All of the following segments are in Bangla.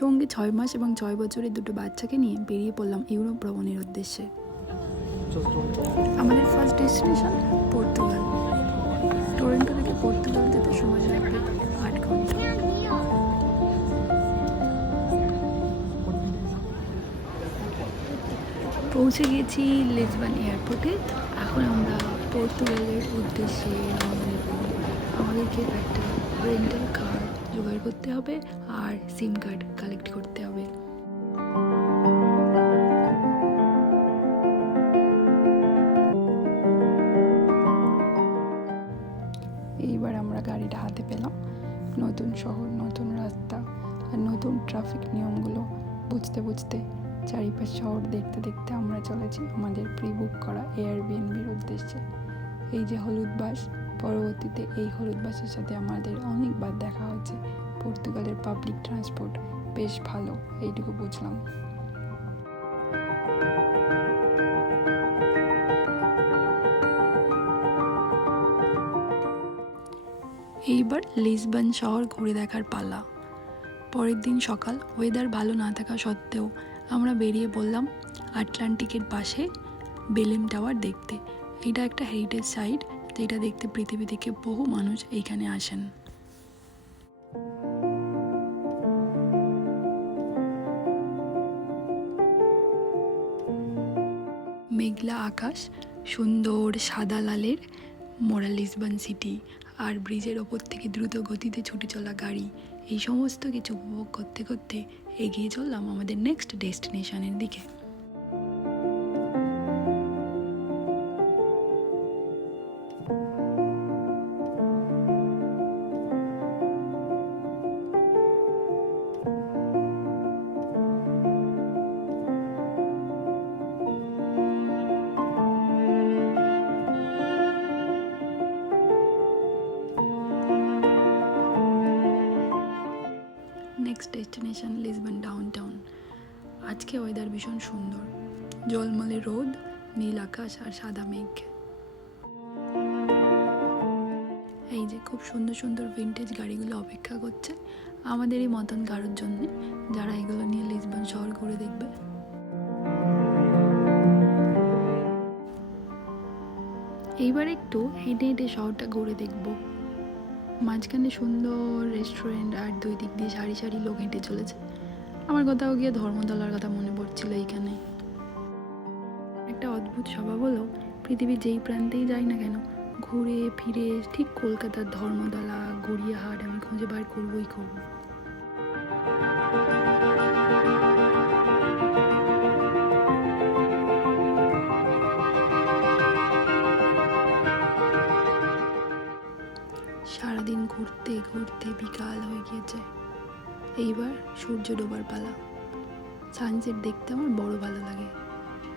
সঙ্গে 6 মাস এবং 6 বছরের দুটো বাচ্চাকে নিয়ে বেরিয়ে পড়লাম ইউরোপ ভ্রমণের উদ্দেশ্যে। আমাদের ফার্স্ট ডেস্টিনেশন পর্তুগাল। টরন্টো থেকে পর্তুগাল যেতে সময় লাগবে 8 ঘন্টা। পৌঁছে গেছি লিসবন এয়ারপোর্টে। এখন আমরা পর্তুগালের উদ্দেশ্যে রওনা দেব। আমাদেরকে একটা রেন্টাল কার জোগাড় করতে হবে আর সিম কার্ড কালেক্ট করতে হবে। এইবার আমরা গাড়িটা হাতে পেলাম। নতুন শহর, নতুন রাস্তা আর নতুন ট্রাফিক নিয়মগুলো বুঝতে বুঝতে চারিপাশ শহর দেখতে দেখতে আমরা চলেছি আমাদের প্রি বুক করা এয়ারবিএনবির উদ্দেশ্যে। এই যে হলুদ বাস, পরবর্তীতে এই হলুদ বাসের সাথে আমাদের অনেকবার দেখা হয়েছে। পর্তুগালের পাবলিক ট্রান্সপোর্ট বেশ ভালো, এইটুকু বুঝলাম। এইবার লিসবন শহর ঘুরে দেখার পালা। পরের দিন সকাল, ওয়েদার ভালো না থাকা সত্ত্বেও আমরা বেরিয়ে পড়লাম আটলান্টিকের পাশে বেলেম টাওয়ার দেখতে। এটা একটা হেরিটেজ সাইট, যেটা দেখতে পৃথিবী থেকে বহু মানুষ এইখানে আসেন। মেঘলা আকাশ, সুন্দর সাদা লালের মোড়া লিসবন সিটি আর ব্রিজের ওপর থেকে দ্রুত গতিতে ছুটে চলা গাড়ি, এই সমস্ত কিছু উপভোগ করতে করতে এগিয়ে চললাম আমাদের নেক্সট ডেস্টিনেশনের দিকে। Next destination Lisbon downtown. আজকে ওয়েদার ভীষণ সুন্দর, জলমলে রোদ, নীল আকাশ আর সাদা মেঘ। এই যে খুব সুন্দর সুন্দর ভিন্টেজ গাড়িগুলো অপেক্ষা করছে আমাদেরই মতন কারোর জন্য, যারা এগুলো নিয়ে লিসবন শহর ঘুরে দেখবে। এইবার একটু হেঁটে হেঁটে শহরটা ঘুরে দেখব। মাঝখানে সুন্দর রেস্টুরেন্ট আর দুই দিক দিয়ে সারি সারি লোক হেঁটে চলেছে। আমার কোথাও গিয়ে ধর্মতলার কথা মনে পড়ছিল। এইখানে একটা অদ্ভুত স্বভাব হলো, পৃথিবীর যেই প্রান্তেই যাই না কেন, ঘুরে ফিরে ঠিক কলকাতার ধর্মতলা, গড়িয়াহাট আমি খুঁজে বার করবই করব। সারাদিন ঘুরতে ঘুরতে বিকাল হয়ে গিয়েছে। এইবার সূর্য ডোবার পালা। সানসেট দেখতে আমার বড় ভালো লাগে,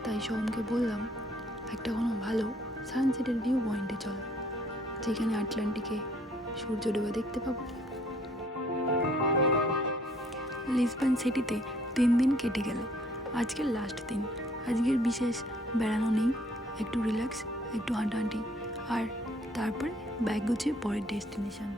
তাই সোমকে বললাম একটা কোনো ভালো সানসেটের ভিউ পয়েন্টে চল, যেখানে আটলান্টিকে সূর্য ডোবা দেখতে পাবো। লিসবন সিটিতে 3 দিন কেটে গেল। আজকের লাস্ট দিন। আজকের বিশেষ বেড়ানো নেই, একটু রিল্যাক্স, একটু হাঁটাহাঁটি, আর তারপরে ব্যাগ গুছিয়ে পরের ডেস্টিনেশন।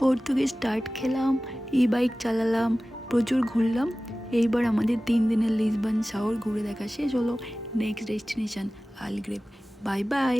পর্তুগিজ স্টার্ট খেলাম, ই বাইক চালালাম, প্রচুর ঘুরলাম। এইবার আমাদের 3 দিনের লিসবন শহর ঘুরে দেখা শেষ হলো। Next destination Algarve. Bye by.